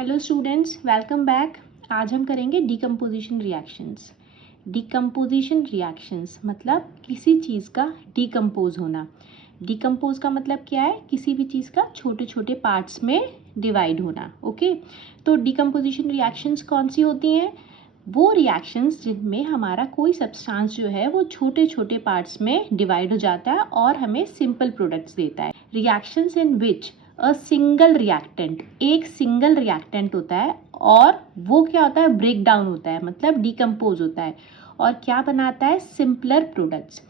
Hello students, welcome back. आज हम करेंगे डिकम्पोजिशन रिएक्शंस। डिकम्पोजिशन रिएक्शंस मतलब किसी चीज़ का डिकम्पोज होना। डिकम्पोज का मतलब क्या है? किसी भी चीज़ का छोटे छोटे पार्ट्स में डिवाइड होना। ओके, तो डिकम्पोजिशन रिएक्शंस कौन सी होती हैं? वो रिएक्शंस जिनमें हमारा कोई सब्सटेंस जो है वो छोटे छोटे पार्ट्स में डिवाइड हो जाता है और हमें सिंपल प्रोडक्ट्स देता है। Reactions in which a single reactant, एक सिंगल रिएक्टेंट होता है और वो क्या होता है? ब्रेक डाउन होता है, मतलब डिकम्पोज होता है और क्या बनाता है? Simpler products.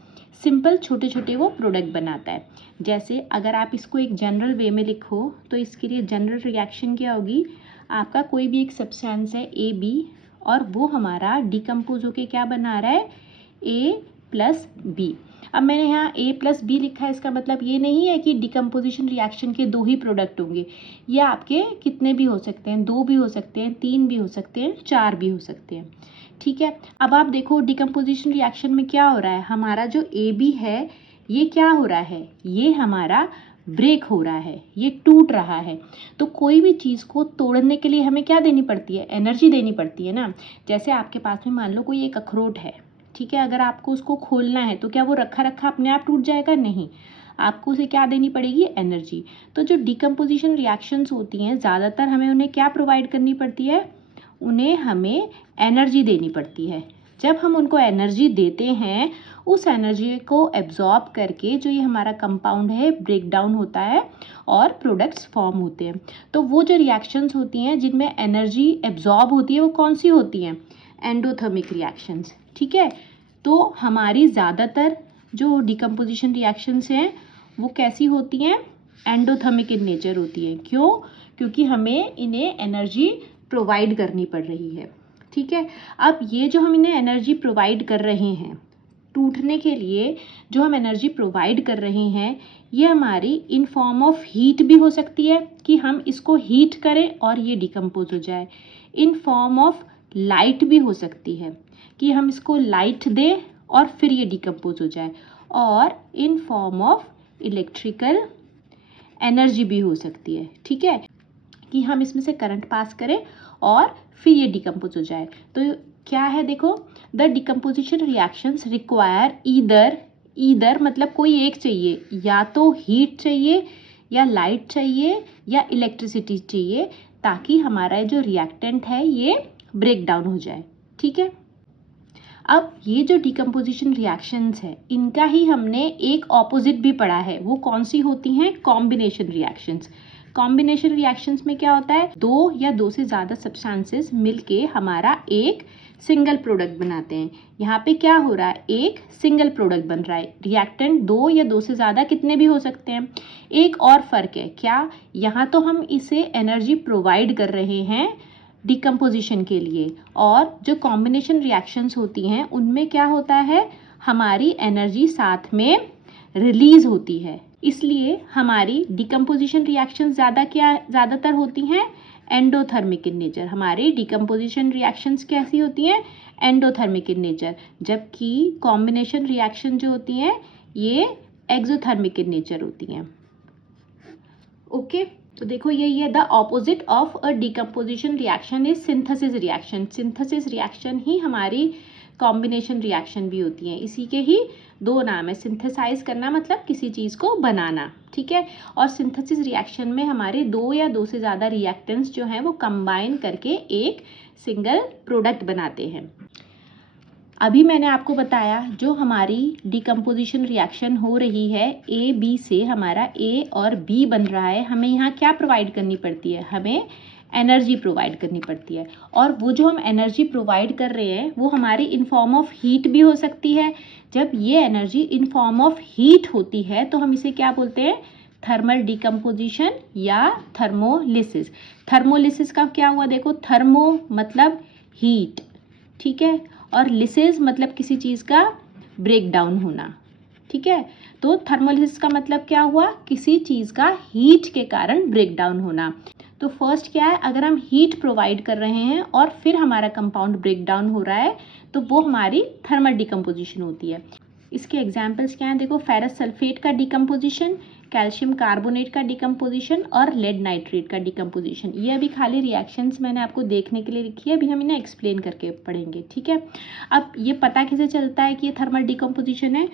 सिंपल छोटे छोटे वो प्रोडक्ट बनाता है। जैसे अगर आप इसको एक जनरल वे में लिखो तो इसके लिए जनरल रिएक्शन क्या होगी? आपका कोई भी एक सब्सटेंस है ए बी और वो हमारा डिकम्पोज होके क्या बना रहा है? ए प्लस बी। अब मैंने यहाँ ए प्लस बी लिखा है, इसका मतलब ये नहीं है कि डिकम्पोजिशन रिएक्शन के दो ही प्रोडक्ट होंगे। ये आपके कितने भी हो सकते हैं, 2 भी हो सकते हैं, 3 भी हो सकते हैं, 4 भी हो सकते हैं। ठीक है, अब आप देखो डिकम्पोजिशन रिएक्शन में क्या हो रहा है। हमारा जो ए बी है ये क्या हो रहा है? ये हमारा ब्रेक हो रहा है, ये टूट रहा है। तो कोई भी चीज़ को तोड़ने के लिए हमें क्या देनी पड़ती है? एनर्जी देनी पड़ती है ना। जैसे आपके पास में मान लो कोई एक अखरोट है, ठीक है, अगर आपको उसको खोलना है तो क्या वो रखा रखा अपने आप टूट जाएगा? नहीं, आपको उसे क्या देनी पड़ेगी? एनर्जी। तो जो डिकम्पोजिशन रिएक्शंस होती हैं ज़्यादातर हमें उन्हें क्या प्रोवाइड करनी पड़ती है? उन्हें हमें एनर्जी देनी पड़ती है। जब हम उनको एनर्जी देते हैं, उस एनर्जी को एब्जॉर्ब करके जो ये हमारा कंपाउंड है ब्रेक डाउन होता है और प्रोडक्ट्स फॉर्म होते हैं। तो वो जो रिएक्शंस होती हैं जिनमें एनर्जी एब्जॉर्ब होती है वो कौन सी होती हैं? Endothermic reactions. ठीक है, तो हमारी ज़्यादातर जो डिकम्पोजिशन रिएक्शंस हैं वो कैसी होती हैं? एंडोथर्मिक इन नेचर होती हैं। क्यों? क्योंकि हमें इन्हें एनर्जी प्रोवाइड करनी पड़ रही है। ठीक है, अब ये जो हम इन्हें एनर्जी प्रोवाइड कर रहे हैं, टूटने के लिए जो हम एनर्जी प्रोवाइड कर रहे हैं, ये हमारी इन फॉर्म ऑफ हीट भी हो सकती है कि हम इसको हीट करें और ये डिकम्पोज हो जाए। इन फॉर्म ऑफ लाइट भी हो सकती है कि हम इसको लाइट दें और फिर ये डिकम्पोज हो जाए। और in form of electrical energy भी हो सकती है। ठीक है, कि हम इसमें से करंट पास करें और फिर ये डिकम्पोज हो जाए। तो क्या है देखो, the decomposition reactions require either मतलब कोई एक चाहिए, या तो हीट चाहिए या लाइट चाहिए या इलेक्ट्रिसिटी चाहिए, ताकि हमारा जो रिएक्टेंट है ये ब्रेक डाउन हो जाए। ठीक है, अब ये जो डिकम्पोजिशन रिएक्शंस है इनका ही हमने एक ऑपोजिट भी पढ़ा है। वो कौन सी होती हैं? Combination reactions. कॉम्बिनेशन रिएक्शंस में क्या होता है? दो या दो से ज़्यादा सब्सटेंसेस मिलके हमारा एक सिंगल प्रोडक्ट बनाते हैं। यहाँ पे क्या हो रहा है? एक सिंगल प्रोडक्ट बन रहा है। रिएक्टेंट दो या दो से ज़्यादा कितने भी हो सकते हैं। एक और फ़र्क है क्या? यहाँ तो हम इसे एनर्जी प्रोवाइड कर रहे हैं डिकम्पोजिशन के लिए, और जो कॉम्बिनेशन रिएक्शंस होती हैं उनमें क्या होता है? हमारी एनर्जी साथ में रिलीज होती है। इसलिए हमारी डिकम्पोजिशन रिएक्शंस ज़्यादातर होती हैं एंडोथर्मिक इन नेचर। हमारी डिकम्पोजिशन रिएक्शंस कैसी होती हैं? Endothermic in nature. जबकि कॉम्बिनेशन रिएक्शन जो होती हैं ये एक्सोथर्मिक इन नेचर होती हैं। ओके, तो देखो यही है, the opposite of a decomposition reaction is synthesis reaction. Synthesis reaction ही हमारी कॉम्बिनेशन रिएक्शन भी होती है। इसी के ही दो नाम है। सिंथेसाइज करना मतलब किसी चीज़ को बनाना, ठीक है, और सिंथेसिस रिएक्शन में हमारे दो या दो से ज़्यादा रिएक्टेंट्स जो हैं वो कंबाइन करके एक सिंगल प्रोडक्ट बनाते हैं। अभी मैंने आपको बताया जो हमारी डिकम्पोजिशन रिएक्शन हो रही है ए बी से, हमारा ए और बी बन रहा है, हमें यहाँ क्या प्रोवाइड करनी पड़ती है? हमें एनर्जी प्रोवाइड करनी पड़ती है। और वो जो हम एनर्जी प्रोवाइड कर रहे हैं वो हमारी इन फॉर्म ऑफ हीट भी हो सकती है। जब ये energy in form of heat होती है तो हम इसे क्या बोलते हैं? थर्मल डिकम्पोजिशन या थर्मोलिसिस। थर्मोलिसिस का क्या हुआ देखो, थर्मो मतलब हीट, ठीक है, और लिसिस मतलब किसी चीज़ का ब्रेक डाउन होना। ठीक है, तो थर्मोलिसिस का मतलब क्या हुआ? किसी चीज़ का हीट के कारण ब्रेक डाउन होना। तो फर्स्ट क्या है? अगर हम हीट प्रोवाइड कर रहे हैं और फिर हमारा कंपाउंड ब्रेक डाउन हो रहा है तो वो हमारी थर्मल डिकम्पोजिशन होती है। इसके एग्जाम्पल्स क्या हैं देखो, फेरस सल्फेट का डिकम्पोजिशन, कैल्शियम कार्बोनेट का डिकम्पोजिशन और लेड नाइट्रेट का डिकम्पोजिशन। ये अभी खाली रिएक्शंस मैंने आपको देखने के लिए लिखी है, अभी हम इन्हें एक्सप्लेन करके पढ़ेंगे, ठीक है। अब ये पता कैसे चलता है कि ये थर्मल डिकम्पोजिशन है,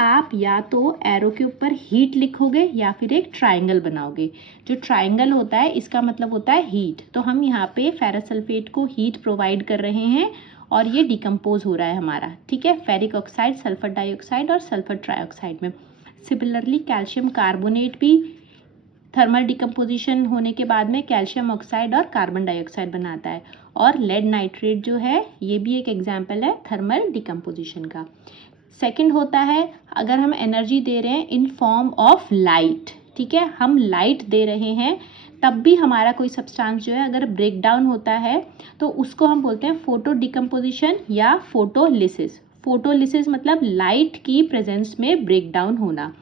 आप या तो एरो के ऊपर हीट लिखोगे या फिर एक ट्राइंगल बनाओगे। जो ट्राइंगल होता है इसका मतलब होता है हीट, तो हम यहाँ पे फेरस सल्फेट को हीट प्रोवाइड कर रहे हैं और ये डिकम्पोज हो रहा है हमारा, ठीक है, फेरिक ऑक्साइड, सल्फर डाइऑक्साइड और सल्फर ट्राइऑक्साइड में। सिमिलरली कैल्शियम कार्बोनेट भी थर्मल डिकम्पोजिशन होने के बाद में कैल्शियम ऑक्साइड और कार्बन डाइऑक्साइड बनाता है। और लेड नाइट्रेट जो है ये भी एक एग्जाम्पल है थर्मल डिकम्पोजिशन का। सेकंड होता है अगर हम एनर्जी दे रहे हैं इन फॉर्म ऑफ लाइट, ठीक है, हम लाइट दे रहे हैं तब भी हमारा कोई सब्सटेंस जो है अगर ब्रेक डाउन होता है तो उसको हम बोलते हैं फोटो डिकम्पोजिशन या फोटोलिसिस। फोटोलिसिस मतलब लाइट की प्रेजेंस में ब्रेक डाउन होना,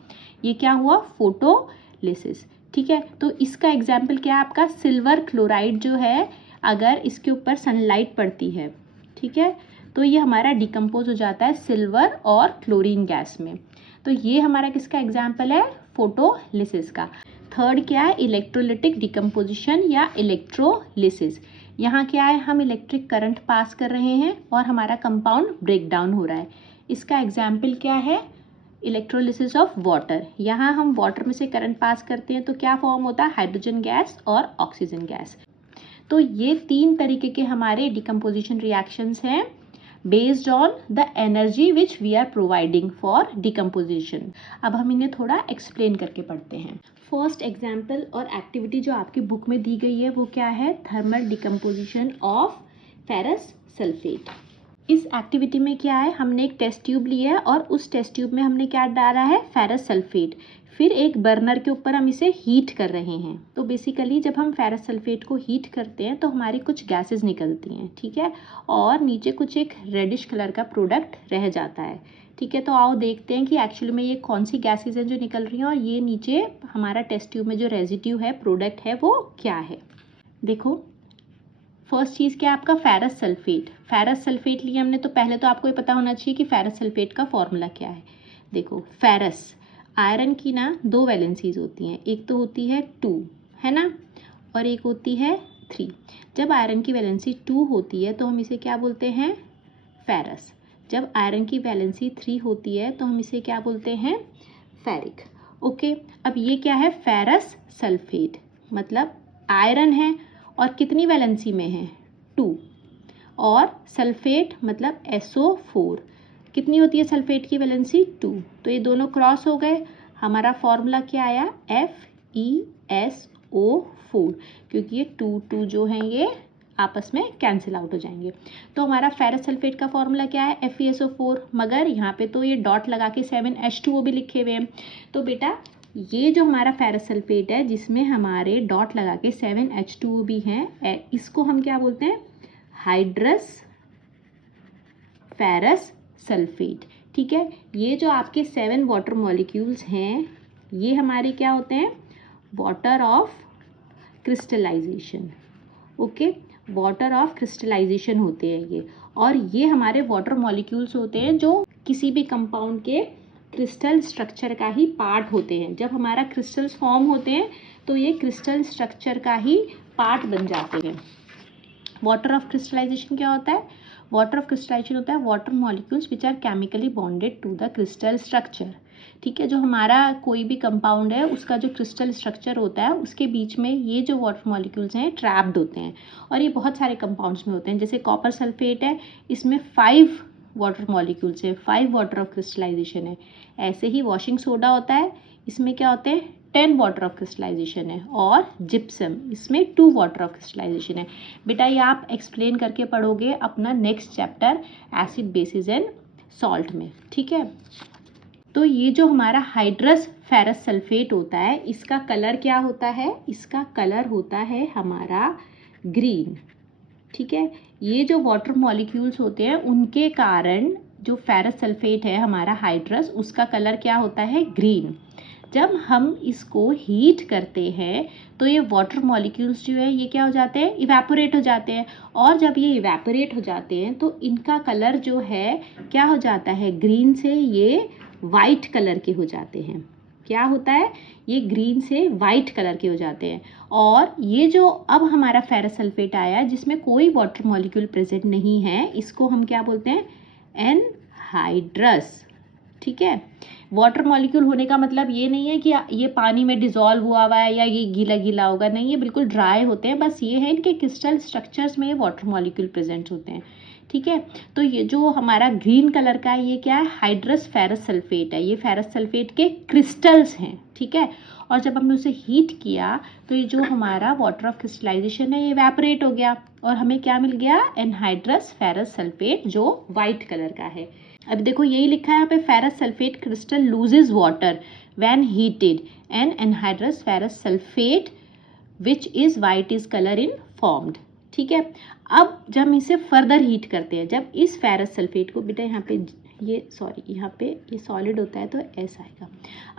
ये क्या हुआ, फोटोलिसिस, ठीक है। तो इसका एग्जाम्पल क्या है आपका, सिल्वर क्लोराइड जो है अगर इसके ऊपर सनलाइट पड़ती है, ठीक है, तो ये हमारा डिकम्पोज हो जाता है सिल्वर और क्लोरीन गैस में। तो ये हमारा किसका एग्जाम्पल है, फोटोलिसिस का। थर्ड क्या है, इलेक्ट्रोलिटिक डिकम्पोजिशन या इलेक्ट्रोलिसिस। यहाँ क्या है, हम इलेक्ट्रिक करंट पास कर रहे हैं और हमारा कंपाउंड ब्रेक डाउन हो रहा है। इसका एग्जाम्पल क्या है, इलेक्ट्रोलिसिस ऑफ वाटर। यहाँ हम वाटर में से करंट पास करते हैं तो क्या फॉर्म होता है, हाइड्रोजन गैस और ऑक्सीजन गैस। तो ये तीन तरीके के हमारे डिकम्पोजिशन रिएक्शंस हैं based on the energy which we are providing for decomposition. अब हम इन्हें थोड़ा एक्सप्लेन करके पढ़ते हैं। फर्स्ट एग्जाम्पल और एक्टिविटी जो आपकी बुक में दी गई है वो क्या है, thermal decomposition of ferrous sulphate. इस एक्टिविटी में क्या है, हमने एक टेस्ट ट्यूब लिया है और उस टेस्ट ट्यूब में हमने क्या डाला है, फेरस सल्फेट। फिर एक बर्नर के ऊपर हम इसे हीट कर रहे हैं। तो बेसिकली जब हम फेरस सल्फेट को हीट करते हैं तो हमारी कुछ गैसेस निकलती हैं, ठीक है, और नीचे कुछ एक रेडिश कलर का प्रोडक्ट रह जाता है, ठीक है। तो आओ देखते हैं कि एक्चुअली में ये कौन सी गैसेस हैं जो निकल रही हैं और ये नीचे हमारा टेस्ट ट्यूब में जो रेजिड्यू है, प्रोडक्ट है, वो क्या है। देखो फर्स्ट चीज़ क्या है आपका, फेरस सल्फेट। फेरस सल्फेट लिए हमने तो पहले तो आपको ये पता होना चाहिए कि फेरस सल्फेट का फॉर्मूला क्या है। देखो फेरस, आयरन की ना दो वैलेंसीज होती हैं, एक तो होती है 2, है ना, और एक होती है 3। जब आयरन की वैलेंसी 2 होती है तो हम इसे क्या बोलते हैं, फेरस। जब आयरन की वैलेंसी 3 होती है तो हम इसे क्या बोलते हैं, फेरिक। ओके, अब ये क्या है, फेरस सल्फेट मतलब आयरन है और कितनी वैलेंसी में है, 2, और सल्फेट मतलब SO4, कितनी होती है सल्फेट की वैलेंसी, 2। तो ये दोनों क्रॉस हो गए, हमारा फॉर्मूला क्या आया, FeSO4, क्योंकि ये 2 जो हैं ये आपस में कैंसिल आउट हो जाएंगे। तो हमारा फेरस सल्फेट का फॉर्मूला क्या है, FeSO4, मगर यहाँ पे तो ये डॉट लगा के 7H2O भी लिखे हुए हैं। तो बेटा ये जो हमारा फेरस सल्फेट है जिसमें हमारे डॉट लगा के 7H2O भी हैं, इसको हम क्या बोलते हैं, हाइड्रस फेरस सल्फेट, ठीक है। ये जो आपके 7 वाटर मॉलिक्यूल्स हैं ये हमारे क्या होते हैं, water of crystallisation, okay, water of crystallisation होते हैं ये। और ये हमारे वाटर मॉलिक्यूल्स होते हैं जो किसी भी कंपाउंड के क्रिस्टल स्ट्रक्चर का ही पार्ट होते हैं। जब हमारा क्रिस्टल्स फॉर्म होते हैं तो ये क्रिस्टल स्ट्रक्चर का ही पार्ट बन जाते हैं। वाटर ऑफ क्रिस्टलाइजेशन क्या होता है, वाटर ऑफ क्रिस्टलाइजेशन होता है water molecules which are chemically bonded to the crystal structure, ठीक है। जो हमारा कोई भी कंपाउंड है उसका जो क्रिस्टल स्ट्रक्चर होता है उसके बीच में ये जो वाटर मॉलिक्यूल्स हैं ट्रैप्ड होते हैं, और ये बहुत सारे कंपाउंड्स में होते हैं। जैसे कॉपर सल्फेट है, इसमें 5 वाटर मॉलिक्यूल्स है, 5 वाटर ऑफ क्रिस्टलाइजेशन है। ऐसे ही वॉशिंग सोडा होता है, इसमें क्या होते हैं, 10 वाटर ऑफ क्रिस्टलाइजेशन है। और जिप्सम, इसमें 2 वाटर ऑफ क्रिस्टलाइजेशन है। बेटा ये आप एक्सप्लेन करके पढ़ोगे अपना next chapter acid basis and salt में, ठीक है। तो ये जो हमारा हाइड्रस फेरस सल्फेट होता है इसका कलर क्या होता है, इसका कलर होता है हमारा ग्रीन, ठीक है। ये जो वाटर मॉलिक्यूल्स होते हैं उनके कारण जो फेरस सल्फेट है हमारा हाइड्रस, उसका कलर क्या होता है, ग्रीन। जब हम इसको हीट करते हैं तो ये वाटर मॉलिक्यूल्स जो है ये क्या हो जाते हैं, इवेपोरेट हो जाते हैं। और जब ये इवेपोरेट हो जाते हैं तो इनका कलर जो है क्या हो जाता है, ग्रीन से ये वाइट कलर के हो जाते हैं, क्या होता है, ये ग्रीन से वाइट कलर के हो जाते हैं। और ये जो अब हमारा फेरस सल्फेट आया है जिसमें कोई वाटर मॉलिक्यूल प्रेजेंट नहीं है, इसको हम क्या बोलते हैं, एनहाइड्रस। ठीक है, वाटर मॉलिक्यूल होने का मतलब ये नहीं है कि ये पानी में डिजोल्व हुआ है या ये गीला गीला होगा, नहीं, ये बिल्कुल ड्राई होते हैं। बस ये है इनके क्रिस्टल स्ट्रक्चर्स में वाटर मॉलिक्यूल प्रेजेंट होते हैं। ठीक है, तो ये जो हमारा ग्रीन कलर का है ये क्या है, हाइड्रस फेरस सल्फेट है। ये फेरस सल्फेट के क्रिस्टल्स हैं। ठीक है, और जब हमने उसे हीट किया तो ये जो हमारा वाटर ऑफ क्रिस्टलाइजेशन है ये इवेपोरेट हो गया और हमें क्या मिल गया, एनहाइड्रस फेरस सल्फेट जो वाइट कलर का है। अब देखो यही लिखा है यहाँ पे, ferrous sulphate crystal loses water when heated and anhydrous ferrous sulphate which is white is colour in formed. ठीक है, अब जब हम इसे फर्दर हीट करते हैं, जब इस फेरस सल्फेट को, बेटा यहाँ पे ये सॉरी यहाँ पे ये सॉलिड होता है तो ऐसा आएगा।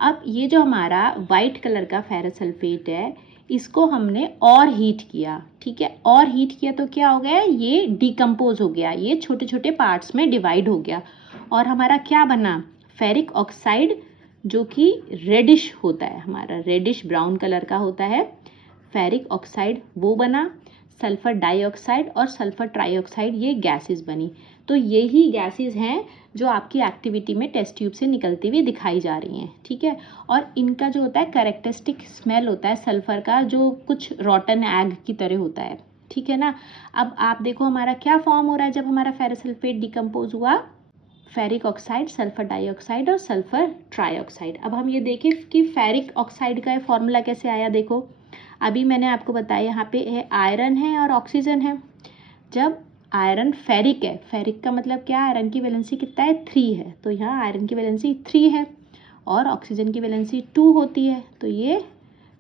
अब ये जो हमारा वाइट कलर का फेरस सल्फेट है इसको हमने और हीट किया। ठीक है, और हीट किया तो क्या हो गया, ये डिकम्पोज हो गया, ये छोटे छोटे पार्ट्स में डिवाइड हो गया और हमारा क्या बना, फेरिक ऑक्साइड, जो कि रेडिश होता है, हमारा रेडिश ब्राउन कलर का होता है फेरिक ऑक्साइड, वो बना। सल्फर डाइऑक्साइड और सल्फर ट्राइऑक्साइड ये गैसेस बनी। तो यही गैसेस हैं जो आपकी एक्टिविटी में टेस्ट ट्यूब से निकलती हुई दिखाई जा रही हैं। ठीक है, और इनका जो होता है कैरेक्टरिस्टिक स्मेल होता है सल्फर का, जो कुछ रॉटन एग की तरह होता है। ठीक है ना, अब आप देखो हमारा क्या फॉर्म हो रहा है जब हमारा फेरस सल्फेट डिकम्पोज हुआ, फेरिक ऑक्साइड, सल्फर डाइऑक्साइड और सल्फर ट्राइऑक्साइड। अब हम ये देखें कि फेरिक ऑक्साइड का फॉर्मूला कैसे आया। देखो अभी मैंने आपको बताया यहाँ पे है आयरन है और ऑक्सीजन है। जब आयरन फेरिक है, फेरिक का मतलब क्या, आयरन की वैलेंसी कितना है, 3 है, तो यहाँ आयरन की वैलेंसी 3 है और ऑक्सीजन की वैलेंसी 2 होती है, तो ये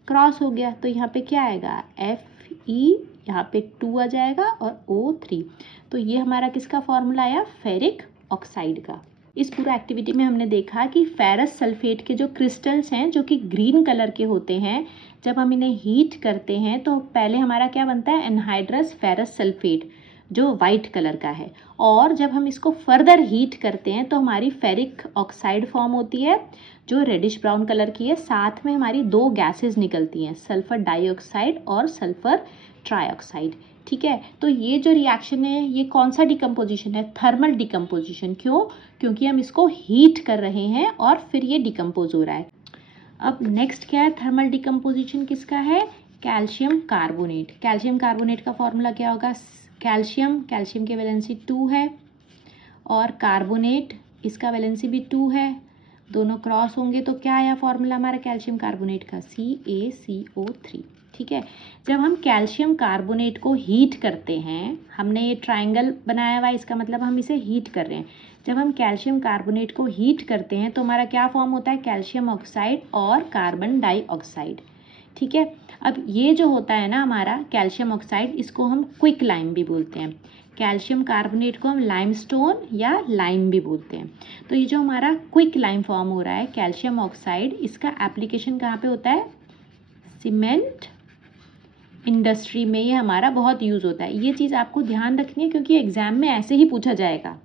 क्रॉस हो गया। तो यहाँ पे क्या आएगा, Fe, यहाँ पे 2 आ जाएगा और O3। तो ये हमारा किसका फॉर्मूला आया, फेरिक ऑक्साइड का। इस पूरा एक्टिविटी में हमने देखा कि फेरस सल्फेट के जो क्रिस्टल्स हैं जो कि ग्रीन कलर के होते हैं, जब हम इन्हें हीट करते हैं तो पहले हमारा क्या बनता है, एनहाइड्रस फेरस सल्फेट जो वाइट कलर का है, और जब हम इसको फर्दर हीट करते हैं तो हमारी फेरिक ऑक्साइड फॉर्म होती है जो रेडिश ब्राउन कलर की है। साथ में हमारी 2 गैसेस निकलती हैं, सल्फर डाइऑक्साइड और सल्फर ट्राइऑक्साइड। ठीक है, तो ये जो रिएक्शन है ये कौन सा डिकम्पोजिशन है, थर्मल डिकम्पोजिशन। क्यों, क्योंकि हम इसको हीट कर रहे हैं और फिर ये डिकम्पोज हो रहा है। अब नेक्स्ट क्या है, थर्मल डिकम्पोजिशन किसका है, कैल्शियम कार्बोनेट। कैल्शियम कार्बोनेट का फॉर्मूला क्या होगा, कैल्शियम, कैल्शियम की वैलेंसी 2 है और कार्बोनेट इसका वैलेंसी भी 2 है, दोनों क्रॉस होंगे तो क्या आया फॉर्मूला हमारा कैल्शियम कार्बोनेट का, CaCO3। ठीक है, जब हम कैल्शियम कार्बोनेट को हीट करते हैं, हमने ये ट्राइंगल बनाया हुआ है, इसका मतलब हम इसे हीट कर रहे हैं। जब हम कैल्शियम कार्बोनेट को हीट करते हैं तो हमारा क्या फॉर्म होता है, कैल्शियम ऑक्साइड और कार्बन डाइऑक्साइड। ठीक है, अब ये जो होता है ना हमारा कैल्शियम ऑक्साइड, इसको हम क्विक लाइम भी बोलते हैं। कैल्शियम कार्बोनेट को हम लाइमस्टोन या लाइम भी बोलते हैं। तो ये जो हमारा क्विक लाइम फॉर्म हो रहा है कैल्शियम ऑक्साइड, इसका एप्लीकेशन कहाँ पे होता है, सीमेंट इंडस्ट्री में ये हमारा बहुत यूज़ होता है। ये चीज़ आपको ध्यान रखनी है क्योंकि एग्जाम में ऐसे ही पूछा जाएगा।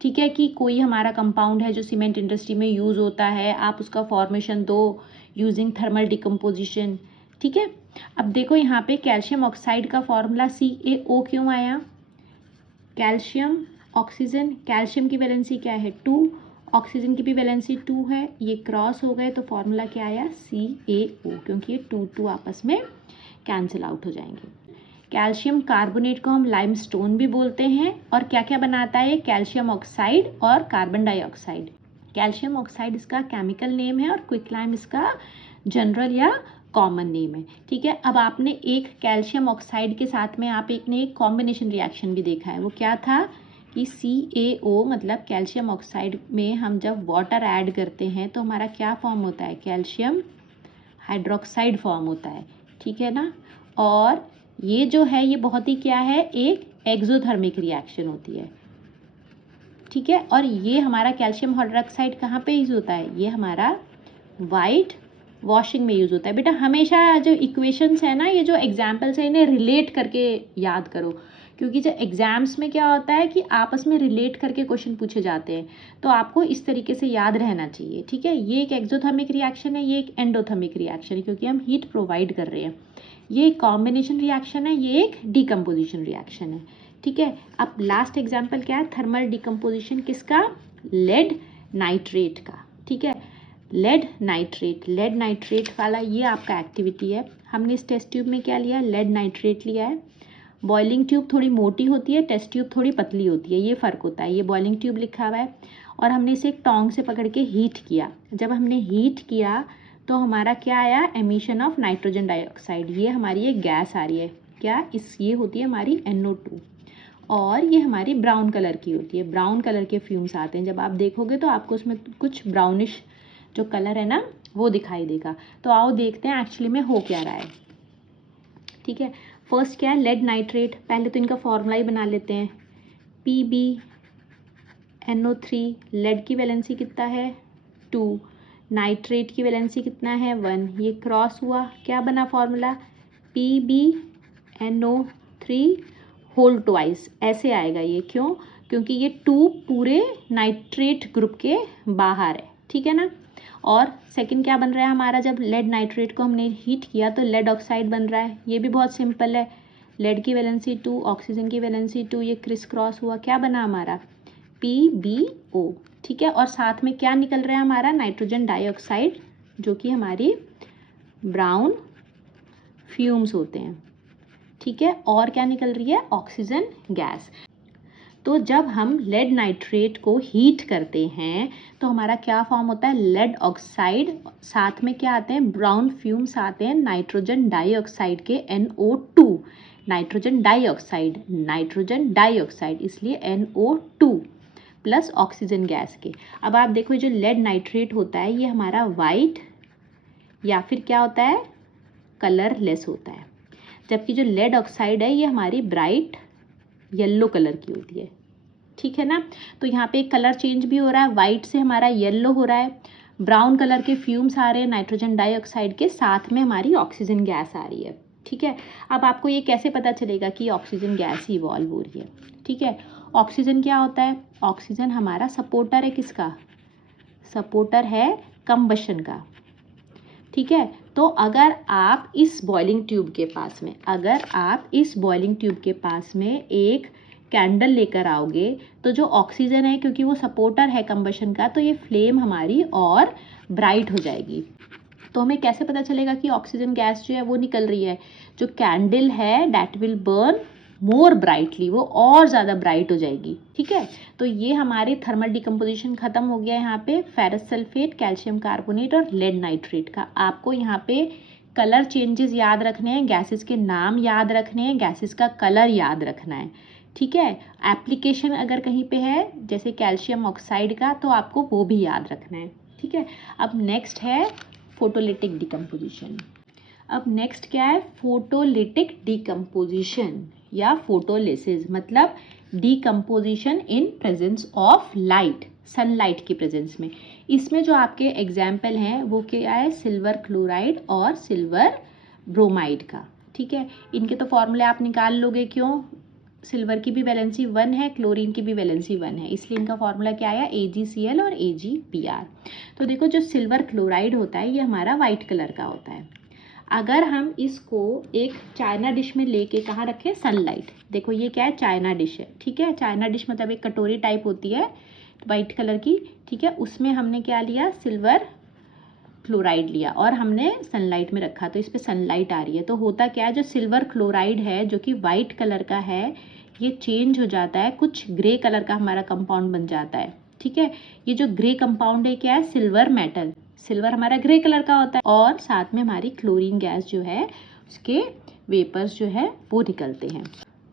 ठीक है, कि कोई हमारा कंपाउंड है जो सीमेंट इंडस्ट्री में यूज़ होता है, आप उसका फॉर्मेशन दो यूजिंग थर्मल डिकम्पोजिशन। ठीक है, अब देखो यहाँ पे कैल्शियम ऑक्साइड का फॉर्मूला CaO क्यों आया, कैल्शियम ऑक्सीजन, कैल्शियम की वैलेंसी क्या है 2, ऑक्सीजन की भी वैलेंसी 2 है, ये क्रॉस हो गए तो फॉर्मूला क्या आया CaO, क्योंकि ये 2 आपस में कैंसिल आउट हो जाएंगे। कैल्शियम कार्बोनेट को हम लाइमस्टोन भी बोलते हैं और क्या क्या बनाता है, कैल्शियम ऑक्साइड और कार्बन डाइऑक्साइड। कैल्शियम ऑक्साइड इसका केमिकल नेम है और क्विक लाइम इसका जनरल या कॉमन नेम है। ठीक है, अब आपने एक कैल्शियम ऑक्साइड के साथ में आप एक कॉम्बिनेशन रिएक्शन भी देखा है, वो क्या था कि CaO मतलब कैल्शियम ऑक्साइड में हम जब वाटर ऐड करते हैं तो हमारा क्या फॉर्म होता है, कैल्शियम हाइड्रोक्साइड फॉर्म होता है। ठीक है ना, और ये जो है ये बहुत ही क्या है, एक एक्सोथर्मिक रिएक्शन होती है। ठीक है, और ये हमारा कैल्शियम हाइड्रोक्साइड कहाँ पे यूज होता है, ये हमारा वाइट वॉशिंग में यूज़ होता है। बेटा हमेशा जो इक्वेशंस है ना, ये जो एग्जाम्पल्स है, इन्हें रिलेट करके याद करो, क्योंकि जो एग्जाम्स में क्या होता है कि आपस में रिलेट करके क्वेश्चन पूछे जाते हैं, तो आपको इस तरीके से याद रहना चाहिए। ठीक है, ये एक एक्सोथर्मिक रिएक्शन है, ये एक एंडोथर्मिक रिएक्शन है, क्योंकि हम हीट प्रोवाइड कर रहे हैं। ये एक कॉम्बिनेशन रिएक्शन है, ये एक डिकम्पोजिशन रिएक्शन है। ठीक है, अब लास्ट एग्जाम्पल क्या है, थर्मल डिकम्पोजिशन किसका, लेड नाइट्रेट का। ठीक है, लेड नाइट्रेट वाला ये आपका एक्टिविटी है। हमने इस टेस्ट ट्यूब में क्या लिया, लेड नाइट्रेट लिया है। बॉइलिंग ट्यूब थोड़ी मोटी होती है, टेस्ट ट्यूब थोड़ी पतली होती है, ये फ़र्क होता है। ये बॉइलिंग ट्यूब लिखा हुआ है और हमने इसे एक टोंग से पकड़ के हीट किया। जब हमने हीट किया तो हमारा क्या आया, एमिशन ऑफ नाइट्रोजन डाइऑक्साइड। ये हमारी एक गैस आ रही है, क्या ये होती है हमारी NO2, और ये हमारी ब्राउन कलर की होती है। ब्राउन कलर के फ्यूम्स आते हैं, जब आप देखोगे तो आपको उसमें कुछ ब्राउनिश जो कलर है ना वो दिखाई देगा। तो आओ देखते हैं एक्चुअली में हो क्या रहा है। ठीक है, फर्स्ट क्या है, लेड नाइट्रेट। पहले तो इनका फॉर्मूला ही बना लेते हैं, PbNO3। लेड की वैलेंसी कितना है, 2, नाइट्रेट की वैलेंसी कितना है, 1। ये क्रॉस हुआ, क्या बना फॉर्मूला, PbNO3 होल ट्वाइस, ऐसे आएगा ये। क्यों, क्योंकि ये 2 पूरे नाइट्रेट ग्रुप के बाहर है। ठीक है ना। और सेकंड क्या बन रहा है हमारा, जब लेड नाइट्रेट को हमने हीट किया तो लेड ऑक्साइड बन रहा है। ये भी बहुत सिंपल है, लेड की वैलेंसी 2, ऑक्सीजन की वैलेंसी 2, ये क्रिस क्रॉस हुआ, क्या बना हमारा, PbO। ठीक है, और साथ में क्या निकल रहा है हमारा, नाइट्रोजन डाइऑक्साइड, जो कि हमारी ब्राउन फ्यूम्स होते हैं। ठीक है, और क्या निकल रही है, ऑक्सीजन गैस। तो जब हम लेड नाइट्रेट को हीट करते हैं तो हमारा क्या फॉर्म होता है, लेड ऑक्साइड, साथ में क्या आते हैं, ब्राउन फ्यूम्स आते हैं नाइट्रोजन डाइऑक्साइड के, NO2, नाइट्रोजन डाइऑक्साइड, इसलिए NO2 प्लस ऑक्सीजन गैस के। अब आप देखो जो लेड नाइट्रेट होता है ये हमारा वाइट या फिर क्या होता है, कलरलेस होता है, जबकि जो लेड ऑक्साइड है ये हमारी ब्राइट येलो कलर की होती है। ठीक है ना। तो यहाँ पे कलर चेंज भी हो रहा है, वाइट से हमारा येलो हो रहा है, ब्राउन कलर के फ्यूम्स आ रहे हैं नाइट्रोजन डाइऑक्साइड के, साथ में हमारी ऑक्सीजन गैस आ रही है। ठीक है, अब आपको ये कैसे पता चलेगा कि ऑक्सीजन गैस ही इवॉल्व हो रही है। ठीक है, ऑक्सीजन क्या होता है, ऑक्सीजन हमारा सपोर्टर है, किसका, सपोर्टर है कंबशन का। ठीक है, तो अगर आप इस बॉइलिंग ट्यूब के पास में एक कैंडल लेकर आओगे तो जो ऑक्सीजन है, क्योंकि वो सपोर्टर है कंबशन का, तो ये फ्लेम हमारी और ब्राइट हो जाएगी। तो हमें कैसे पता चलेगा कि ऑक्सीजन गैस जो है वो निकल रही है, जो कैंडल है that will burn more brightly, वो और ज़्यादा ब्राइट हो जाएगी। ठीक है, तो ये हमारी थर्मल डिकम्पोजिशन खत्म हो गया यहाँ पे, फेरस सल्फेट, कैल्शियम कार्बोनेट और लेड नाइट्रेट का। आपको यहाँ पे कलर चेंजेस याद रखने हैं, गैसेस के नाम याद रखने हैं, गैसेस का कलर याद रखना है। ठीक है, एप्लीकेशन अगर कहीं पे है जैसे कैल्शियम ऑक्साइड का तो आपको वो भी याद रखना है। ठीक है, अब नेक्स्ट है फोटोलिटिक डिकम्पोजिशन। अब नेक्स्ट क्या है, फोटोलिटिक डिकम्पोजिशन या फोटोलिसिस, मतलब decomposition in presence of light, sunlight की प्रेजेंस में। इसमें जो आपके एग्जाम्पल हैं वो क्या है, सिल्वर क्लोराइड और सिल्वर ब्रोमाइड का। ठीक है, इनके तो फॉर्मूले आप निकाल लोगे, क्यों, सिल्वर की भी वैलेंसी 1 है, क्लोरीन की भी वैलेंसी 1 है, इसलिए इनका फॉर्मूला क्या आया, AgCl और AgBr। तो देखो जो सिल्वर क्लोराइड होता है ये हमारा वाइट कलर का होता है। अगर हम इसको एक चाइना डिश में लेके कहाँ रखें, सनलाइट, देखो ये क्या है, चाइना डिश है। ठीक है, चाइना डिश मतलब एक कटोरी टाइप होती है वाइट कलर की। ठीक है, उसमें हमने क्या लिया, सिल्वर क्लोराइड लिया और हमने सनलाइट में रखा, तो इस पर सनलाइट आ रही है। तो होता क्या है, जो सिल्वर क्लोराइड है जो कि वाइट कलर का है, ये चेंज हो जाता है, कुछ ग्रे कलर का हमारा कंपाउंड बन जाता है। ठीक है, ये जो ग्रे कंपाउंड है क्या है, सिल्वर मेटल, सिल्वर हमारा ग्रे कलर का होता है, और साथ में हमारी क्लोरीन गैस जो है उसके वेपर्स जो है वो निकलते हैं।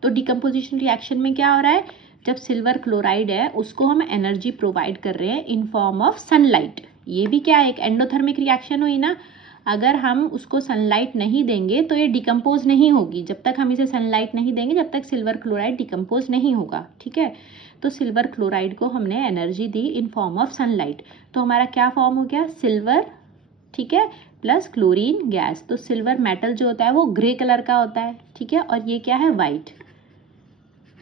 तो डिकम्पोजिशन रिएक्शन में क्या हो रहा है, जब सिल्वर क्लोराइड है उसको हम एनर्जी प्रोवाइड कर रहे हैं इन फॉर्म ऑफ सनलाइट। ये भी क्या है, एक एंडोथर्मिक रिएक्शन हुई ना। अगर हम उसको सनलाइट नहीं देंगे तो ये डिकम्पोज नहीं होगी, जब तक हम इसे सनलाइट नहीं देंगे जब तक सिल्वर क्लोराइड डिकम्पोज नहीं होगा। ठीक है, तो सिल्वर क्लोराइड को हमने energy the in form of sunlight, तो हमारा क्या फॉर्म हो गया, सिल्वर, ठीक है, प्लस क्लोरीन गैस। तो सिल्वर मेटल जो होता है वो ग्रे कलर का होता है, ठीक है, और ये क्या है, वाइट,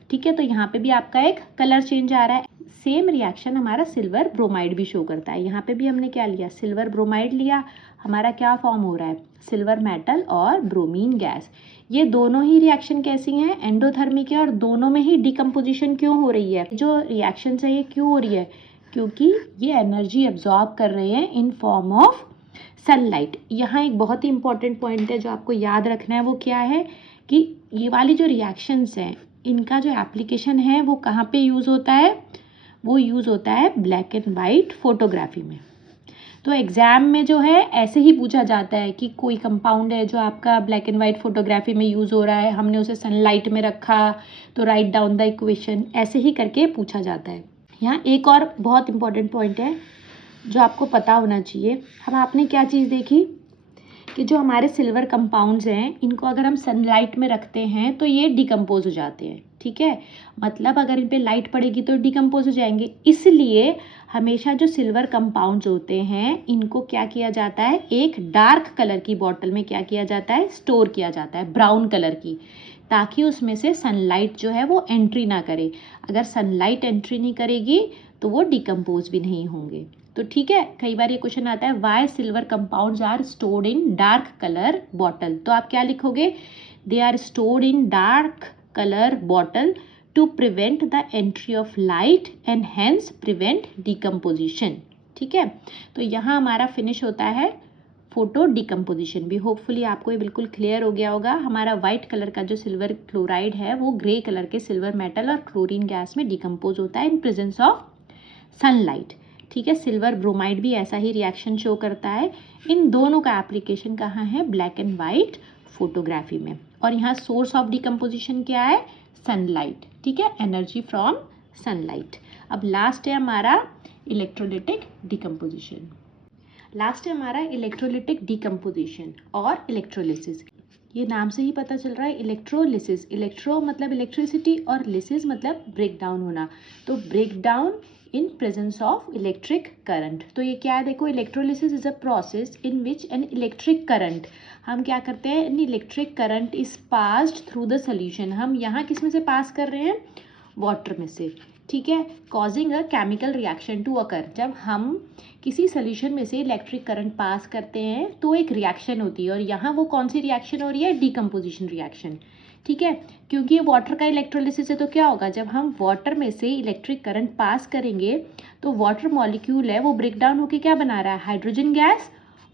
ठीक है। तो यहाँ पे भी आपका एक कलर चेंज आ रहा है। सेम रिएक्शन हमारा सिल्वर ब्रोमाइड भी शो करता है। यहाँ पे भी हमने क्या लिया, सिल्वर ब्रोमाइड लिया, हमारा क्या फॉर्म हो रहा है, सिल्वर मेटल और ब्रोमीन गैस। ये दोनों ही रिएक्शन कैसी हैं, एंडोथर्मिक है, और दोनों में ही डिकम्पोजिशन क्यों हो रही है, जो रिएक्शन है ये क्यों हो रही है, क्योंकि ये एनर्जी एब्जॉर्ब कर रहे हैं इन फॉर्म ऑफ सनलाइट। यहाँ एक बहुत ही इंपॉर्टेंट पॉइंट है जो आपको याद रखना है, वो क्या है कि ये वाली जो रिएक्शंस हैं इनका जो एप्लीकेशन है वो कहाँ पे यूज़ होता है, वो यूज़ होता है ब्लैक एंड वाइट फोटोग्राफी में। तो एग्ज़ाम में जो है ऐसे ही पूछा जाता है कि कोई कंपाउंड है जो आपका ब्लैक एंड वाइट फोटोग्राफी में यूज़ हो रहा है, हमने उसे सनलाइट में रखा, तो राइट डाउन द इक्वेशन, ऐसे ही करके पूछा जाता है। यहाँ एक और बहुत इंपॉर्टेंट पॉइंट है जो आपको पता होना चाहिए। हम आपने क्या चीज़ देखी कि जो हमारे सिल्वर कंपाउंड्स हैं इनको अगर हम सनलाइट में रखते हैं तो ये डिकम्पोज हो जाते हैं, ठीक है, मतलब अगर इन पे लाइट पड़ेगी तो डिकम्पोज हो जाएंगे। इसलिए हमेशा जो सिल्वर कंपाउंड्स होते हैं इनको क्या किया जाता है, एक डार्क कलर की बॉटल में क्या किया जाता है, स्टोर किया जाता है, ब्राउन कलर की, ताकि उसमें से सनलाइट जो है वो एंट्री ना करे। अगर सनलाइट एंट्री नहीं करेगी तो वो डिकम्पोज भी नहीं होंगे। तो ठीक है, कई बार ये क्वेश्चन आता है, why silver compounds are stored in dark colour bottle. तो आप क्या लिखोगे, they are stored in dark colour bottle to prevent the entry of light and hence prevent decomposition, ठीक है। तो यहाँ हमारा फिनिश होता है फोटो डिकम्पोजिशन भी। होपफुली आपको ये बिल्कुल क्लियर हो गया होगा। हमारा वाइट कलर का जो सिल्वर क्लोराइड है वो ग्रे कलर के सिल्वर मेटल और क्लोरीन गैस में डिकम्पोज होता है इन प्रेजेंस ऑफ सनलाइट, ठीक है। सिल्वर ब्रोमाइड भी ऐसा ही रिएक्शन शो करता है। इन दोनों का एप्लीकेशन कहाँ है, ब्लैक एंड वाइट फोटोग्राफी में। और यहाँ सोर्स ऑफ डिकम्पोजिशन क्या है, सनलाइट, ठीक है, एनर्जी फ्रॉम सनलाइट। अब लास्ट है हमारा इलेक्ट्रोलिटिक डिकम्पोजिशन। लास्ट है हमारा इलेक्ट्रोलिटिक डिकम्पोजिशन और इलेक्ट्रोलिसिस। ये नाम से ही पता चल रहा है, इलेक्ट्रोलिसिस, इलेक्ट्रो मतलब इलेक्ट्रिसिटी और लिसिस मतलब ब्रेक डाउन होना। तो break down in presence of electric current. तो ये क्या है, देखो, electrolysis is a process in which an electric current, हम क्या करते हैं, an electric current is passed through the solution. हम यहाँ किस में से पास कर रहे हैं, वाटर में से, ठीक है, causing a chemical reaction to occur. जब हम किसी सोल्यूशन में से इलेक्ट्रिक करंट पास करते हैं तो एक रिएक्शन होती है, और यहाँ वो कौन सी रिएक्शन हो रही है, डिकम्पोजिशन रिएक्शन, ठीक है। क्योंकि ये वाटर का इलेक्ट्रोलिसिस है तो क्या होगा, जब हम वाटर में से इलेक्ट्रिक करंट पास करेंगे तो वाटर मॉलिक्यूल है वो ब्रेक डाउन होकर क्या बना रहा है, हाइड्रोजन गैस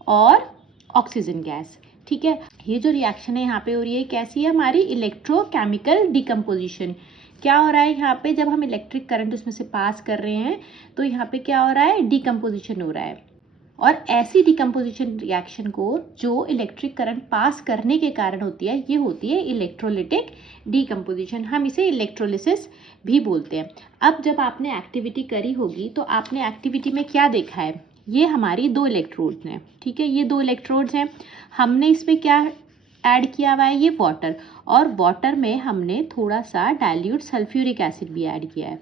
और ऑक्सीजन गैस, ठीक है। ये जो रिएक्शन है यहाँ पे हो रही है कैसी है, हमारी इलेक्ट्रोकेमिकल डिकम्पोजिशन। क्या हो रहा है यहाँ पे, जब हम इलेक्ट्रिक करंट उसमें से पास कर रहे हैं तो यहाँ पे क्या हो रहा है, डिकम्पोजिशन हो रहा है। और ऐसी डिकम्पोजिशन रिएक्शन को जो इलेक्ट्रिक करंट पास करने के कारण होती है, ये होती है इलेक्ट्रोलिटिक डिकम्पोजिशन। हम इसे इलेक्ट्रोलिसिस भी बोलते हैं। अब जब आपने एक्टिविटी करी होगी तो आपने एक्टिविटी में क्या देखा है, ये हमारी दो इलेक्ट्रोड्स हैं, ठीक है, ये दो इलेक्ट्रोड्स हैं। हमने इसमें क्या ऐड किया हुआ है, ये वाटर, और वाटर में हमने थोड़ा सा डाइल्यूट सल्फ्यूरिक एसिड भी ऐड किया है।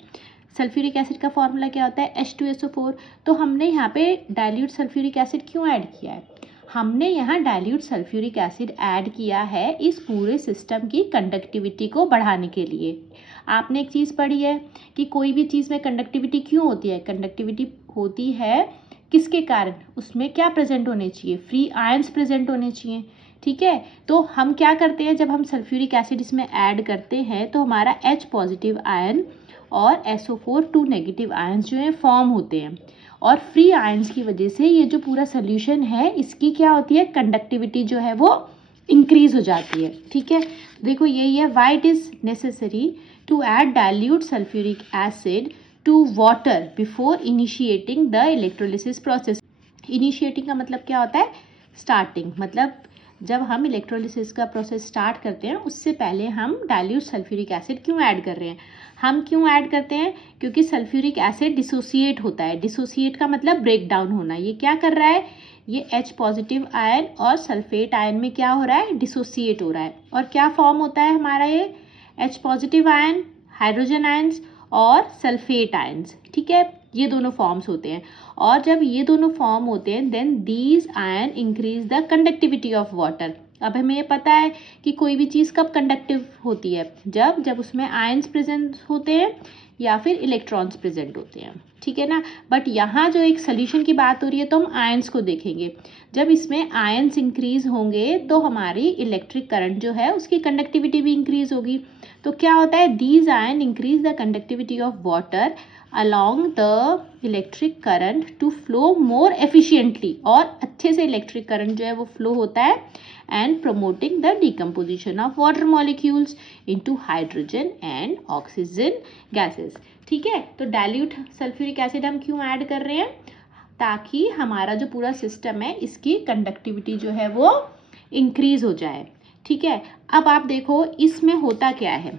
सल्फ्यूरिक एसिड का फॉर्मूला क्या होता है, H2SO4। तो हमने यहाँ पे डाइल्यूट सल्फ्यूरिक एसिड क्यों ऐड किया है, हमने यहाँ डाइल्यूट सल्फ्यूरिक एसिड ऐड किया है इस पूरे सिस्टम की कंडक्टिविटी को बढ़ाने के लिए। आपने एक चीज़ पढ़ी है कि कोई भी चीज़ में कंडक्टिविटी क्यों होती है, कंडक्टिविटी होती है किसके कारण, उसमें क्या प्रेजेंट होने चाहिए, फ्री आयंस प्रेजेंट होने चाहिए, ठीक है। तो हम क्या करते हैं, जब हम सल्फ्यूरिक एसिड इसमें ऐड करते हैं तो हमारा H पॉजिटिव आयन और SO4 2 नेगेटिव आयंस जो है फॉर्म होते हैं, और फ्री आयंस की वजह से ये जो पूरा सोल्यूशन है इसकी क्या होती है, कंडक्टिविटी जो है वो इंक्रीज हो जाती है, ठीक है। देखो यही है, why it is necessary to add dilute sulphuric acid to water before initiating the electrolysis process. Initiating का मतलब क्या होता है, स्टार्टिंग, मतलब जब हम इलेक्ट्रोलिसिस का प्रोसेस स्टार्ट करते हैं उससे पहले हम डाइल्यूट सल्फ्यूरिक एसिड क्यों ऐड कर रहे हैं, हम क्यों ऐड करते हैं, क्योंकि सल्फ्यूरिक एसिड डिसोसिएट होता है। डिसोसिएट का मतलब ब्रेक डाउन होना। ये क्या कर रहा है, ये H पॉजिटिव आयन और सल्फेट आयन में क्या हो रहा है, डिसोसिएट हो रहा है, और क्या फॉर्म होता है हमारा ये H positive ion, hydrogen ions और सल्फेट आयंस, ठीक है। ये दोनों फॉर्म्स होते हैं। और जब ये दोनों फॉर्म होते हैं then these ion increase the conductivity of water. अब हमें ये पता है कि कोई भी चीज़ कब कंडक्टिव होती है, जब उसमें आयंस प्रेजेंट होते हैं या फिर इलेक्ट्रॉन्स प्रेजेंट होते हैं, ठीक है ना। बट यहाँ जो एक सोल्यूशन की बात हो रही है तो हम आयंस को देखेंगे। जब इसमें आयंस इंक्रीज होंगे तो हमारी इलेक्ट्रिक करंट जो है उसकी कंडक्टिविटी भी इंक्रीज होगी। तो क्या होता है, these ion increase the conductivity of water along the electric current to flow more efficiently, और अच्छे से इलेक्ट्रिक करंट जो है वो फ्लो होता है and promoting the decomposition of water molecules into hydrogen and oxygen gases। ठीक है, तो डाइल्यूट सल्फ्यूरिक एसिड हम क्यों ऐड कर रहे हैं, ताकि हमारा जो पूरा सिस्टम है इसकी कंडक्टिविटी जो है वो इंक्रीज हो जाए। ठीक है, अब आप देखो इसमें होता क्या है।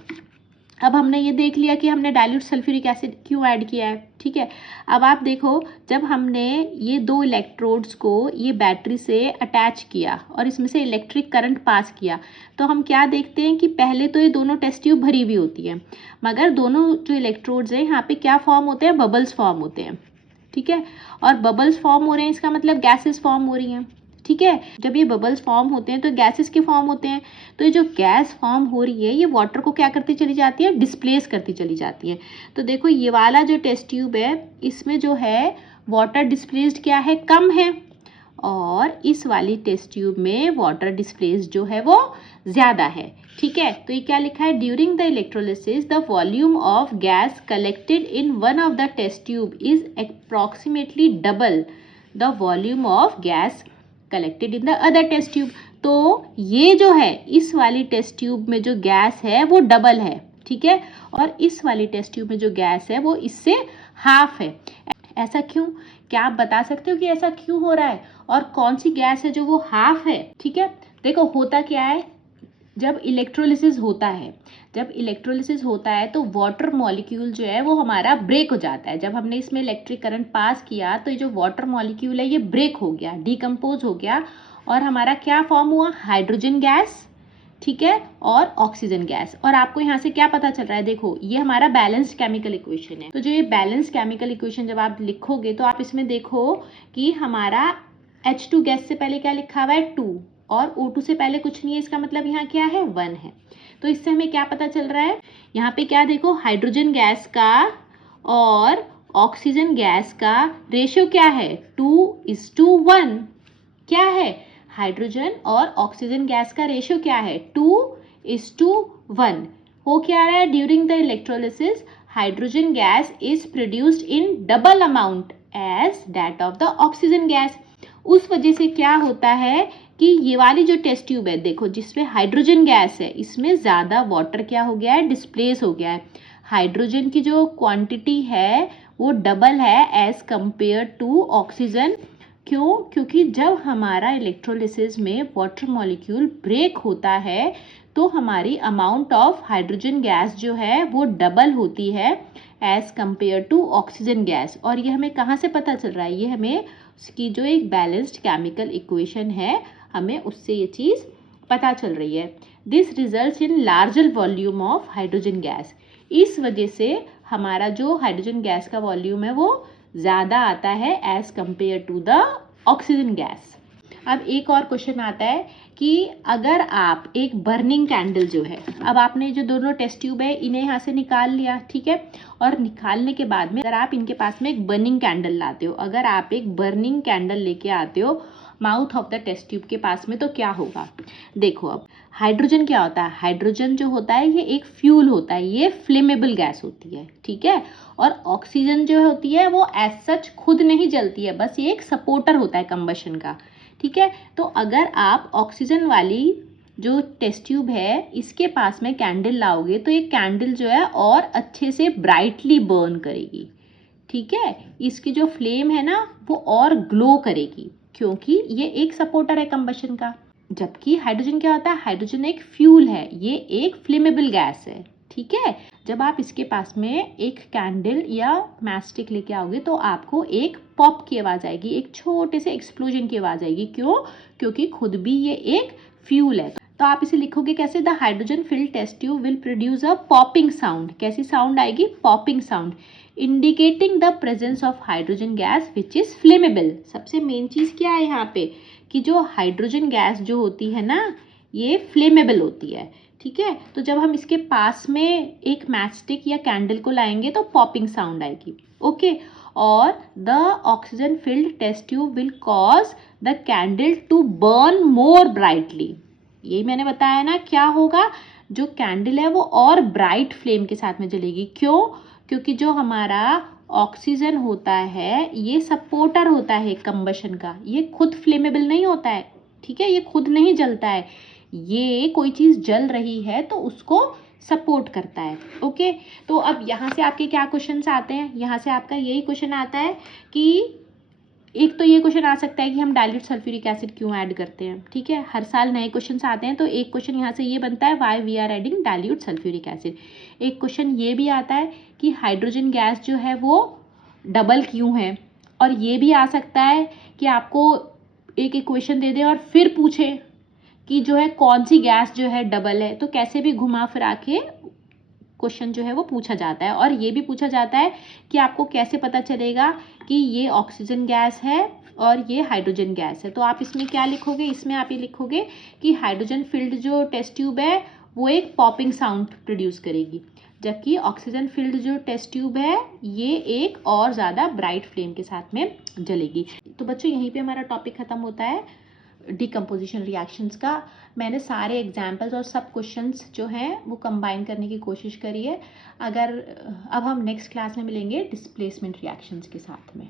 अब हमने ये देख लिया कि हमने डाइल्यूट सल्फ्यूरिक एसिड क्यों ऐड किया है। ठीक है, अब आप देखो जब हमने ये दो इलेक्ट्रोड्स को ये बैटरी से अटैच किया और इसमें से इलेक्ट्रिक करंट पास किया, तो हम क्या देखते हैं कि पहले तो ये दोनों टेस्ट ट्यूब भरी हुई होती है, मगर दोनों जो इलेक्ट्रोड्स हैं यहाँ पे क्या फॉर्म होते हैं, बबल्स फॉर्म होते हैं। ठीक है, और बबल्स फॉर्म हो रहे हैं इसका मतलब गैसेस फॉर्म हो रही हैं। ठीक है, जब ये बबल्स फॉर्म होते हैं तो गैसेस के फॉर्म होते हैं, तो ये जो गैस फॉर्म हो रही है ये वाटर को क्या करती चली जाती है, डिस्प्लेस करती चली जाती है। तो देखो ये वाला जो टेस्ट ट्यूब है इसमें जो है वाटर डिस्प्लेस्ड क्या है, कम है, और इस वाली टेस्ट ट्यूब में वाटर डिस्प्लेस्ड जो है वो ज़्यादा है। ठीक है, तो ये क्या लिखा है, during the electrolysis the volume of gas collected in one of the test tube is approximately double the volume of gas collected in the other test tube. तो ये जो है इस वाली टेस्ट ट्यूब में जो गैस है वो डबल है। ठीक है, और इस वाली टेस्ट ट्यूब में जो गैस है वो इससे हाफ है। ऐसा क्यों, क्या आप बता सकते हो कि ऐसा क्यों हो रहा है, और कौन सी गैस है जो वो हाफ है। ठीक है, देखो होता क्या है, जब इलेक्ट्रोलिसिस होता है तो वाटर मॉलिक्यूल जो है वो हमारा ब्रेक हो जाता है। जब हमने इसमें इलेक्ट्रिक करंट पास किया तो ये जो वाटर मॉलिक्यूल है ये ब्रेक हो गया, डिकम्पोज हो गया, और हमारा क्या फॉर्म हुआ, हाइड्रोजन गैस, ठीक है, और ऑक्सीजन गैस। और आपको यहाँ से क्या पता चल रहा है, देखो ये हमारा बैलेंस्ड केमिकल इक्वेशन है। तो जो ये बैलेंस्ड केमिकल इक्वेशन जब आप लिखोगे तो आप इसमें देखो कि हमारा H2 गैस से पहले क्या लिखा हुआ है, 2, और O2 से पहले कुछ नहीं है, इसका मतलब यहाँ क्या है, 1 है। तो इससे हमें क्या पता चल रहा है, यहाँ पे क्या देखो, हाइड्रोजन गैस का और ऑक्सीजन गैस का रेशियो क्या है, 2:1। क्या है, हाइड्रोजन और ऑक्सीजन गैस का रेशियो क्या है, 2:1। हो क्या रहा है, during the electrolysis hydrogen gas is produced in double amount as that of the oxygen gas. उस वजह से क्या होता है कि ये वाली जो टेस्ट ट्यूब है देखो जिसमें हाइड्रोजन गैस है, इसमें ज़्यादा वाटर क्या हो गया है, डिस्प्लेस हो गया है। हाइड्रोजन की जो क्वांटिटी है वो डबल है एज कंपेयर टू ऑक्सीजन। क्यों, क्योंकि जब हमारा इलेक्ट्रोलिसिस में वाटर मॉलिक्यूल ब्रेक होता है तो हमारी अमाउंट ऑफ हाइड्रोजन गैस जो है वो डबल होती है as compare to oxygen gas. और ये हमें कहाँ से पता चल रहा है, ये हमें उसकी जो एक बैलेंस्ड केमिकल इक्वेशन है हमें उससे ये चीज़ पता चल रही है। This results in larger volume of hydrogen gas. इस वजह से हमारा जो हाइड्रोजन गैस का वॉल्यूम है वो ज़्यादा आता है as compare to the oxygen gas. अब एक और क्वेश्चन आता है कि अगर आप एक बर्निंग कैंडल जो है, अब आपने जो दोनों टेस्ट ट्यूब है इन्हें यहाँ से निकाल लिया, ठीक है, और निकालने के बाद में अगर आप इनके पास में एक बर्निंग कैंडल लाते हो, अगर आप एक बर्निंग कैंडल लेके आते हो mouth of the test tube के पास में, तो क्या होगा। देखो अब हाइड्रोजन क्या होता है, हाइड्रोजन जो होता है ये एक फ्यूल होता है, ये फ्लेमेबल गैस होती है, ठीक है, और ऑक्सीजन जो होती है वो एज सच खुद नहीं जलती है, बस ये एक सपोर्टर होता है कंबशन का, ठीक है। तो अगर आप ऑक्सीजन वाली जो टेस्ट ट्यूब है इसके पास में कैंडल लाओगे तो ये कैंडल जो है और अच्छे से ब्राइटली बर्न करेगी, ठीक है, इसकी जो फ्लेम है ना वो और ग्लो करेगी, क्योंकि ये एक सपोर्टर है कंबशन का। जबकि हाइड्रोजन क्या होता है, हाइड्रोजन एक फ्यूल है, ये एक फ्लेमेबल गैस है, ठीक है। जब आप इसके पास में एक कैंडल या मैस्टिक लेके आओगे तो आपको एक पॉप की आवाज़ आएगी, एक छोटे से एक्सप्लोजन की आवाज़ आएगी। क्यों, क्योंकि खुद भी ये एक फ्यूल है। तो आप इसे लिखोगे कैसे, the hydrogen filled test tube will produce a popping sound. कैसी साउंड आएगी, popping sound. Indicating the presence of hydrogen gas which is flammable. सबसे मेन चीज़ क्या है यहाँ पे कि जो हाइड्रोजन गैस जो होती है ना ये फ्लेमेबल होती है, ठीक है। तो जब हम इसके पास में एक मैच स्टिक या कैंडल को लाएंगे तो पॉपिंग साउंड आएगी, ओके। और the oxygen filled test tube will cause the candle to burn more brightly. यही मैंने बताया ना, क्या होगा, जो कैंडल है वो और ब्राइट फ्लेम के साथ में जलेगी। क्यों? क्योंकि जो हमारा ऑक्सीजन होता है ये सपोर्टर होता है कंबशन का, ये खुद फ्लेमेबल नहीं होता है, ठीक है, ये खुद नहीं जलता है, ये कोई चीज़ जल रही है तो उसको सपोर्ट करता है, ओके। तो अब यहाँ से आपके क्या क्वेश्चंस आते हैं, यहाँ से आपका यही क्वेश्चन आता है कि एक तो ये क्वेश्चन आ सकता है कि हम डाइल्यूट सल्फ्यूरिक एसिड क्यों ऐड करते हैं, ठीक है, हर साल नए क्वेश्चंस आते हैं। तो एक क्वेश्चन यहाँ से ये बनता है why we are adding dilute sulphuric acid. एक क्वेश्चन ये भी आता है कि हाइड्रोजन गैस जो है वो डबल क्यों है। और ये भी आ सकता है कि आपको एक इक्वेशन दे दे और फिर पूछे कि जो है कौन सी गैस जो है डबल है, तो कैसे भी घुमा फिरा के क्वेश्चन जो है वो पूछा जाता है। और ये भी पूछा जाता है कि आपको कैसे पता चलेगा कि ये ऑक्सीजन गैस है और ये हाइड्रोजन गैस है। तो आप इसमें क्या लिखोगे, इसमें आप ये लिखोगे कि हाइड्रोजन फिल्ड जो टेस्ट ट्यूब है वो एक पॉपिंग साउंड प्रोड्यूस करेगी, जबकि ऑक्सीजन फिल्ड जो टेस्ट ट्यूब है ये एक और ज़्यादा ब्राइट फ्लेम के साथ में जलेगी। तो बच्चों यहीं पे हमारा टॉपिक ख़त्म होता है डीकम्पोजिशन रिएक्शंस का। मैंने सारे एग्जाम्पल्स और सब क्वेश्चंस जो हैं वो कंबाइन करने की कोशिश करी है। अगर अब हम नेक्स्ट क्लास में मिलेंगे डिस्प्लेसमेंट रिएक्शंस के साथ में।